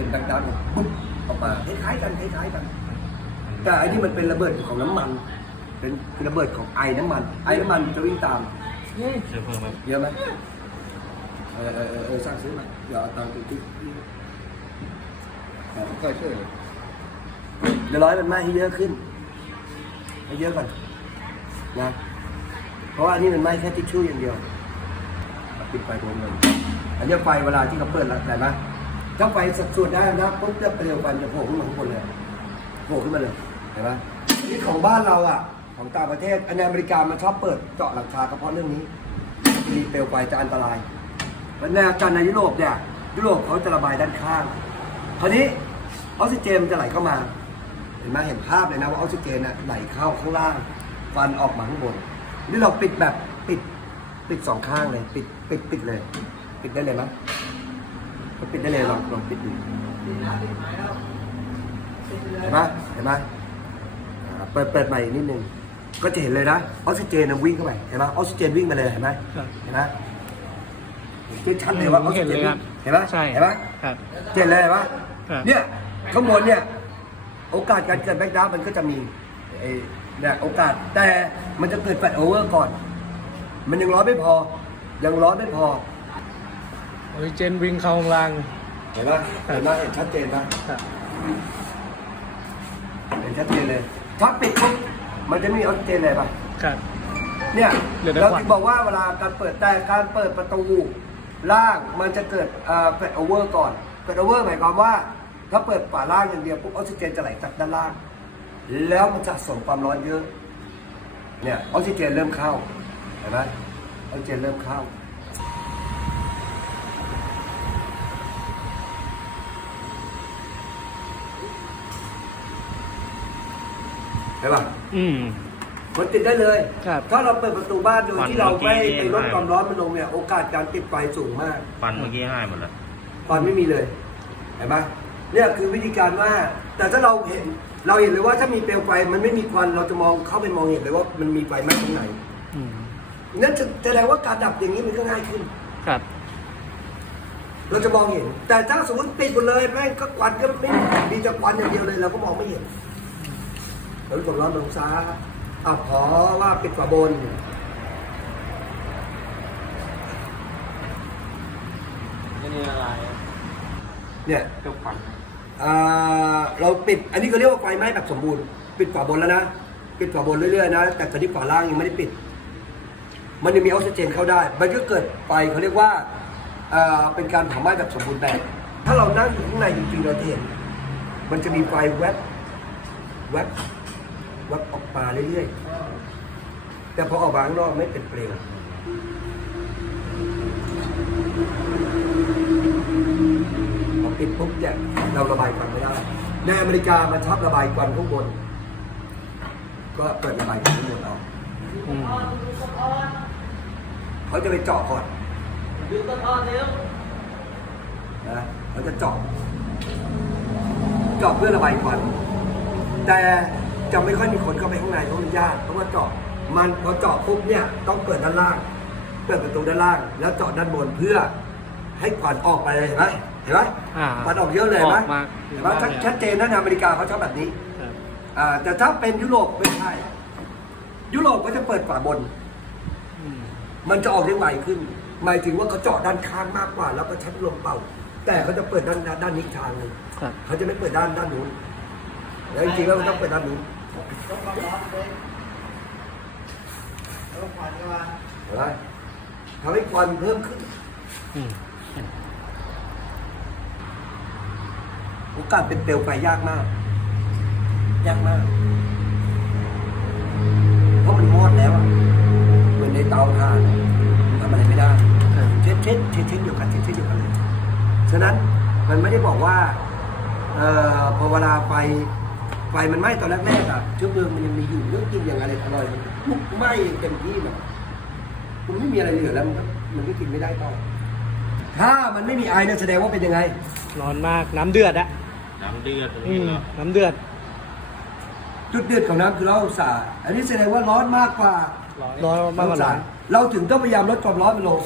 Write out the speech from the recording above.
เป็นดังดำปุ๊บออกมาคล้ายๆกันคล้ายๆกัน แต่อันนี้มันเป็นระเบิดของน้ำมัน เป็นระเบิดของไอ้น้ำมัน ไอ้น้ำมันจะวิ่งตามเชื้อเพลิงมันเยอะไหมเออเออเออสร้างซื้อมาเดี๋ยวเอาตังค์ไปที่ก็ช่วยเดี๋ยวร้อยมันไม้ให้เยอะขึ้นให้เยอะก่อนนะเพราะว่านนี้มันไม้แค่ทิชชู่อย่างเดียวปิดไฟตรงเลยอันนี้ไฟเวลาที่เขาเปิดแล้วแต่ไหม ถ้าไฟสัดส่วนได้นะปุ๊บจะเปลวไฟจะโผล่ขึ้นมาข้างบนเลยโผล่ขึ้นมาเลยเห็นไหมนี่ของบ้านเราอะ ของต่างประเทศอันอเมริกามันชอบเปิดเจาะหลังคาก็เพราะเรื่องนี้ มีเปลวไฟจะอันตรายแล้วแนวกันในยุโรปเนี่ยยุโรปเขาจะระบายด้านข้างคราวนี้ออกซิเจนมันจะไหลเข้ามา เห็นไหมเห็นภาพเลยนะว่าออกซิเจนน่ะไหลเข้าข้างล่างฟันออกมาข้างบนนี่เราปิดแบบปิดปิดสองข้างเลย ปิดปิดปิดเลย ปิดได้เลยไหม ก็ปิดได้เลยลองลองปิดดูเห็นไหมเห็นไหมอ่าเปิดเปิดใหม่อีกนิดนึงก็จะเห็นเลยนะออกซิเจนน่ะวิ่งเข้าไปเห็นไหมออกซิเจนวิ่งมาเลยเห็นไหมครับเห็นไหมเห็นชัดเลยว่าออกซิเห็นเจเลนยควิ่รับงเห็นไหมใช่เห็นไหมครับเห็นเลยเห็นไหมครับเนี่ยข้างบนเนี่ย โอกาสการเกิดแบ็กดาวมันก็จะมีไอ้เนี่ยโอกาสแต่มันจะเกิดแฟลชโอเวอร์ก่อน มันยังร้อนไม่พอ ยังร้อนไม่พอ ออกซิเจนวิ่งเข้าข้างล่าง เห็นไหมเห็นไหมเห็นชัดเจนไหมครับ เห็นชัดเจนเลย ถ้าปิดปุ๊บมันจะไมมีออกซิเจนเลยป่ะครับ เนี่ยเหลือแต่เราควัน ถึงบอกว่าเวลาการเปิดแต่การเปิดประตูล่างมันจะเกิดแฟลชโอเวอร์ก่อนแฟลชโอเวอร์หมายความว่า ถ้าเปิดฝาล่างอย่างเดียวปุ๊บออกซิเจนจะไหลจากด้านล่าง แล้วมันจะส่งความร้อนเยอะ เนี่ยออกซิเจนเริ่มเข้าเห็นไหมออกซิเจนเริ่มเข้า เห็นป่ะอืม มันติดได้เลย ครับถ้าเราเปิดประตูบ้านโดยที่เราไม่ไปลดความร้อนมันลงเนี่ย โอกาสการติดไฟสูงมากฟันเมื่อกี้ให้หมดแล้วควันไม่มีเลยเห็นไหมเนี่ยคือวิธีการว่า แต่ถ้าเราเห็นเราเห็นเลยว่าถ้ามีเปลวไฟมันไม่มีควันเราจะมองเข้าไปมองเห็นเลยว่ามันมีไฟไหม้ตรงไหนอืมนั่นจะแสดงว่าการดับอย่างนี้มันก็ง่ายขึ้น ครับ เราจะมองเห็น แต่ถ้าสมมติปิดหมดเลยแม่งก็ควันก็ไม่มีมีแต่ควันอย่างเดียวเลยเราก็มองไม่เห็น เรากดร้อนลงซ้ายอะขอว่าปิดฝาบน นี่อะไรเนี่ยเจ้าควันอ่าเราปิดอันนี้ก็เรียกว่าไฟไหม้แบบสมบูรณ์ ปิดฝาบนแล้วนะ ปิดฝาบนเรื่อยๆนะ แต่ตอนนี้ฝาล่างยังไม่ได้ปิด มันยังมีออกซิเจนเข้าได้ มันก็เกิดไฟเขาเรียกว่าอ่าเป็นการเผาไหม้แบบสมบูรณ์แบบ ถ้าเรานั่งอยู่ข้างในจริงๆเราจะเห็น มันจะมีไฟแวบแวบแวบออกมาเรื่อยๆ แต่พอออกมางนอกไม่เป็นเปลวพอปิดปุ๊บเนี่ยเราระบายควันไม่ได้ในอเมริกามันชอบระบายควันข้างบน ก็เปิดระบายควันข้างบนออกเขาจะไปเจาะก่อนนะเขาจะเจาะเจาะเพื่อระบายควันแต่ จะไม่ค่อยมีคนเข้าไปข้างในเพราะมันยากเพราะว่าเจาะมันพอเจาะปุ๊บเนี่ยต้องเปิดด้านล่าง เปิดประตูด้านล่าง แล้วเจาะด้านบนเพื่อให้ควันออกไปเลยเห็นไหมเห็นไหมอ่าควันออกเยอะเลยเห็นไหมออกมาเห็นไหมชัดชัดเจนนะในอเมริกาเขาชอบแบบนี้ครับ อ่าแต่ถ้าเป็นยุโรปไม่ใช่ยุโรปก็จะเปิดฝาบน อืมมันจะออกได้ไวขึ้น หมายถึงว่าเขาเจาะด้านข้างมากกว่า แล้วก็ใช้ลมเป่า แต่เขาจะเปิดด้านด้านนี้อีกทางหนึงครับ เขาจะไม่เปิดด้านด้านนู้น แล้วจริงๆแล้วมันต้องเปิดด้านนู้นเห็นไหมทำให้ควันเพิ่มขึ้นโอกาสเป็นเปลวไฟยากมาก ยากมาก เพราะมันมอดแล้วอะเหมือนในเตาถ่านอะมันทำอะไรไม่ได้เช่นเช่นเช่นเช่นเดียวกันเช่นเช่นเดียวกันเลย ฉะนั้นมันไม่ได้บอกว่า เอ่อพอเวลาไฟ ไฟมันไหม้ตอนแรกๆอะเชื้อเพลิงมันยังมีอยู่เรื่องกินอย่างอะไรอร่อยมันลุกไหม้เต็มที่แบบมันไม่มีอะไรเหลือแล้วมันก็มันก็กินไม่ได้ต่อถ้ามันไม่มีไอเนี่ยแสดงว่าเป็นยังไง ร้อนมากน้ำเดือดอะน้ำเดือดตรงอืนี้มแล้วน้ำเดือด จุดเดือดของน้ำคือร้อยองศาอันนี้แสดงว่าร้อนมากกว่าร้อนมากกว่าองศร้อน เราถึงต้องพยายามลดความร้อนมันลง